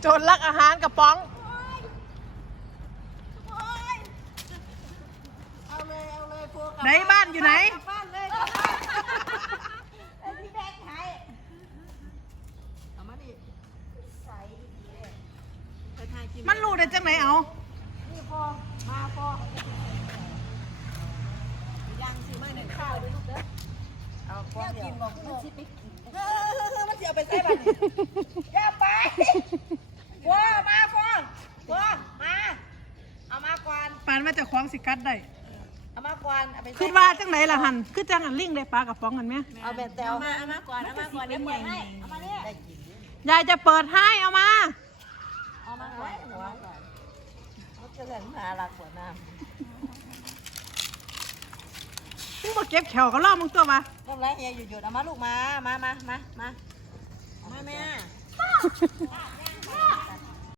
โจรลักอาหารกระป๋อง เอาเลยเอาเลยพวกไหนบ้านอยู่ไหน กลับบ้านเลยกลับบ้านไอ้พี่แบงค์ไทยเอามาดิใส่ดีเลยไปทายกินมันรู้ได้จังไหนเอานี่พอมาพอยังสิไม่หนึ่งข้าวด้วยลูกเด้อเอาพอเดียวกินบอกมันสิไปกินเออมันสิเอาไป ใส่บ้านนี่อย่าไปพ่อมาพ่อพ่อมา เอามาก่อน ปานมาจากของสิกัดได้เอามาก่อน เอาไปใส่คือว่าจังไหนล่ะหันคือจังอันลิงได้ปลากระป๋องกันไหมเอาแบบแตวมาเอามาก่อนเอามาก่อนเดี๋ยวเปิดให้เอามาเนี่ยได้กินยายจะเปิดให้เอามา เอามาก่อนเอามาก่อนเขาจะเล่นน่ารักกว่าน้มึงบ่เก็บแขวก็ล่อมึงตัวมาำก็แล้วเฮียหยุดหยุดเอามาลูกมา มามามามา มาแม่